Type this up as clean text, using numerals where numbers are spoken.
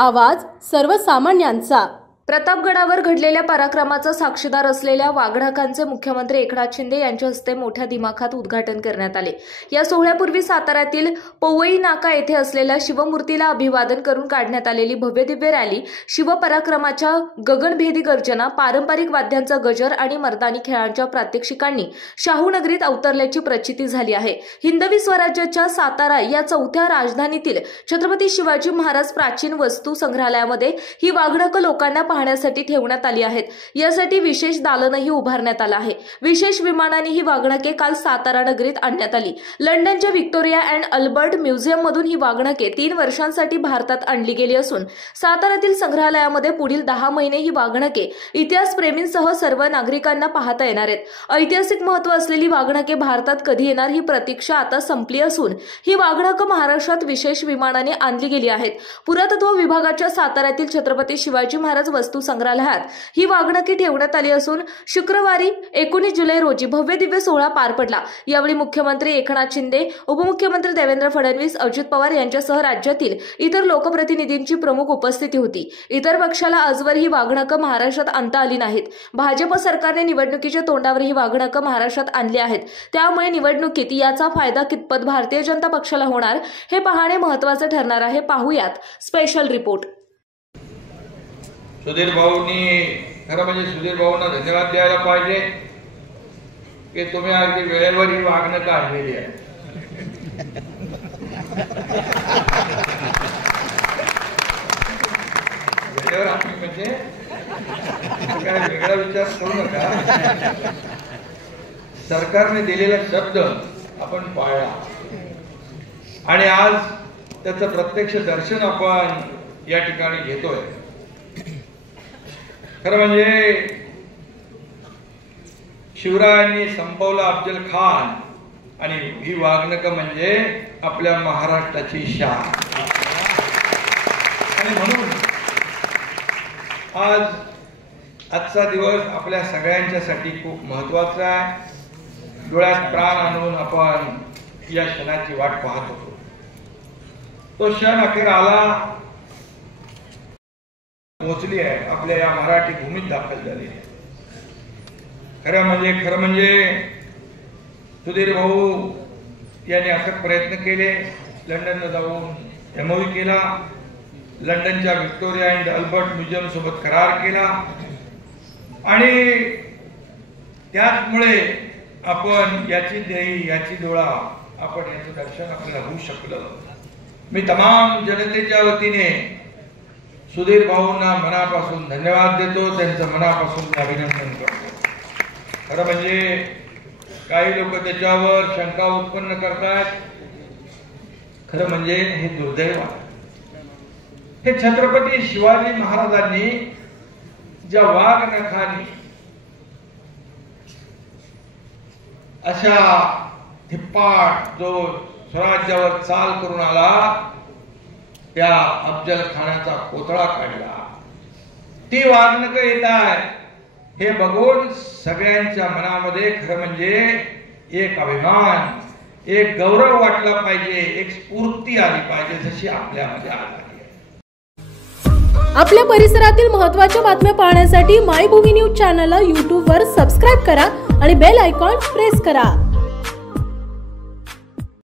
आवाज सर्वसामान्यांचा। प्रतापगडावर घडलेल्या पराक्रमाचा साक्षीदार असलेल्या वाघनखांचे मुख्यमंत्री एकनाथ शिंदे यांच्या हस्ते मोठ्या दिमाखात उद्घाटन करण्यात आले। या सोहळ्यापूर्वी साताऱ्यातील पवई नाका येथे असलेल्या शिवमूर्तीला अभिवादन करून काढण्यात आलेली भव्यदिव्य रॅली शिवपराक्रमाच्या गगनभेदी गर्जना, पारंपरिक वाद्यांचा गजर आणि मर्दानी खेळांच्या प्रात्यक्षिकांनी शाहूनगरीत अवतरल्याची प्रचिती झाली आहे। हिंदवी स्वराज्याच्या सातारा या चौथ्या राजधानीतील छत्रपती शिवाजी महाराज प्राचीन वस्तू संग्रहालयामध्ये ही वाघनख लोकांना पाहण्यासाठी ठेवण्यात आली आहेत। यासाठी विशेष दालनही उभारण्यात आलं आहे। विशेष विमानाने ही वाघनखे काल सातारा नगरीत आणण्यात आली। लंडनच्या व्हिक्टोरिया अँड अल्बर्ट म्युझियम मधून ही वाघनखे 3 वर्षांसाठी भारतात आणली गेली असून साताऱ्यातील संग्रहालयामध्ये पुढील 10 महिने ही वाघनखे इतिहासप्रेमींसह सर्व नागरिकांना पाहता येणार आहेत। ऐतिहासिक महत्त्व असलेली वाघनखे भारतात कधी येणार ही प्रतीक्षा आता संपली असून ही वाघनखे महाराष्ट्रात विशेष विमानाने आणली गेली आहेत। पुरातत्व विभागाच्या साताऱ्यातील छत्रपती शिवाजी महाराज वस्तू संग्रहालयात ही वाघनखे ठेवण्यात आली असून शुक्रवारी 19 जुलै रोजी भव्य दिव्य सोहळा पार पडला। यावेळी मुख्यमंत्री एकनाथ शिंदे, उपमुख्यमंत्री देवेंद्र फडणवीस, अजित पवार यांच्यासह राज्यातील इतर लोकप्रतिनिधींची प्रमुख उपस्थिती होती। इतर पक्षाला आजवर ही वाघनखे महाराष्ट्रात आणता आली नाहीत। भाजप सरकारने निवडणुकीच्या तोंडावर ही वाघनखे महाराष्ट्रात आणली आहेत। त्यामुळे निवडणुकीत याचा फायदा कितपत भारतीय जनता पक्षाला होणार हे पाहणे महत्त्वाचे ठरणार आहे। पाहूयात स्पेशल रिपोर्ट। सुधीर भाऊंनी खरं म्हणजे सुधीर भाऊंना धन्यवाद द्यायला पाहिजे की तुम्ही अगदी वेळेवर ही वाघनखे आणलेली आहे। वेळेवर आणली म्हणजे काय वेगळा विचार करू नका। सरकारने दिलेला शब्द आपण पाळला आणि आज त्याचं प्रत्यक्ष दर्शन आपण या ठिकाणी घेतोय। खरं म्हणजे शिवरायांनी संपवला अफजल खान आणि ही वाघनखे म्हणजे आपल्या महाराष्ट्राची शान। आणि म्हणून आजचा दिवस आपल्या सगळ्यांच्यासाठी खूप महत्त्वाचा आहे। डोळ्यात प्राण आणून आपण या क्षणाची वाट पाहत होतो। तो क्षण अखेर आला, पोहोचली आहे, आपल्या या मराठी भूमीत दाखल झाली आहे। खरं म्हणजे सुधीर भाऊ यांनी अथक प्रयत्न केले। लंडनला जाऊन MOU केला, लंडनच्या व्हिक्टोरिया अँड अल्बर्ट म्युझियम सोबत करार केला आणि त्याचमुळे आपण याची देही याची डोळा आपण याचं दर्शन आपल्याला होऊ शकलं। मी तमाम जनतेच्या वतीने सुधीर भाऊंना मनापासून धन्यवाद देतो, त्यांचं मनापासून अभिनंदन करतो। खरं म्हणजे काही लोक त्याच्यावर शंका उत्पन्न करतात। खरं म्हणजे हे दुर्दैव आहे। हे छत्रपती शिवाजी महाराजांनी ज्या वाघनखांनी अशा धिप्पाड जो स्वराज्यावर चाल करून आला त्या अफजल खानाचा कोतळा काढला, ती वाघनखे येत आहे हे बघून सगळ्यांच्या मनामध्ये खरं म्हणजे एक अभिमान, एक गौरव वाटला पाहिजे, एक स्फूर्ती आली पाहिजे जशी आपल्यामध्ये आली आहे। आपल्या परिसरातील महत्त्वाच्या बातम्या पाहण्यासाठी मायभूमी न्यूज चॅनलला YouTube वर सबस्क्राइब करा आणि बेल आयकॉन प्रेस करा।